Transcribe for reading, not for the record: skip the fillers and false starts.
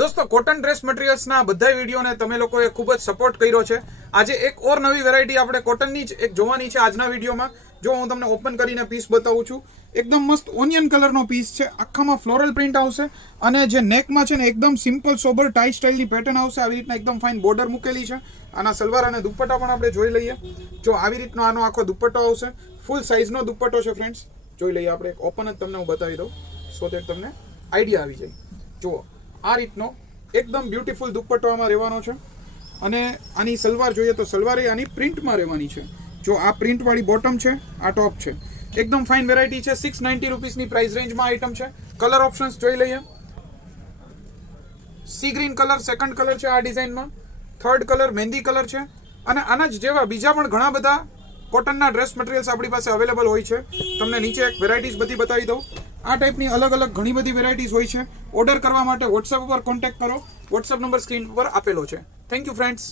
दोस्तों cotton dress मटीरियल्सना બધા વિડીયોને તમે લોકોએ ખૂબ જ સપોર્ટ કર્યો છે। આજે એક ઓર નવી વેરાયટી આપણે કોટનની જ એક જોવાની છે આજના વિડીયોમાં। જો હું તમને ઓપન કરીને પીસ બતાવું છું, એકદમ મસ્ત ઓનિયન કલરનો પીસ છે, આખામાં ફ્લોરલ પ્રિન્ટ આવશે અને જે નેકમાં છે ને એકદમ સિમ્પલ સોબર ટાઈ સ્ટાઇલની પેટર્ન આવશે। આવી રીતના એકદમ ફાઇન બોર્ડર મૂકેલી છે। આના સલવાર અને દુપટ્ટા પણ આપણે જોઈ લઈએ। જો આવી રીતનો આનો આખો દુપટ્ટો આવશે, ફૂલ સાઇઝનો દુપટ્ટો છે ફ્રેન્ડ્સ। જોઈ લઈએ આપણે, એક ઓપન જ તમને હું બતાવી દઉં સો દેટ તમને આઈડિયા આવી જાય। જુઓ આ રીતનો એકદમ બ્યુટીફુલ દુપટ્ટો આમાં રહેવાનો છે અને આની સલવાર જોઈએ તો સલવાર આની પ્રિન્ટમાં રહેવાની છે। જો આ પ્રિન્ટવાળી બોટમ છે, આ ટોપ છે, એકદમ ફાઇન વેરાયટી છે। 690 રૂપીસની પ્રાઇસ રેન્જમાં આઇટમ છે। કલર ઓપ્શન્સ જોઈ લઈએ। Sea green colour second colour છે આ ડિઝાઇનમાં, થર્ડ કલર મહેંદી કલર છે અને આના જ જેવા બીજા પણ ઘણા બધા કોટનના ડ્રેસ મટીરિયલ્સ આપણી પાસે અવેલેબલ હોય છે। તમને નીચે એક વેરાયટીઝ બધી બતાવી દઉં। આ ટાઈપની અલગ અલગ ઘણી બધી વેરાયટીઝ હોય છે। ઓર્ડર કરવા માટે વોટ્સએપ ઉપર કોન્ટેક્ટ કરો। વોટ્સએપ નંબર સ્ક્રીન પર આપેલો છે। Thank you friends.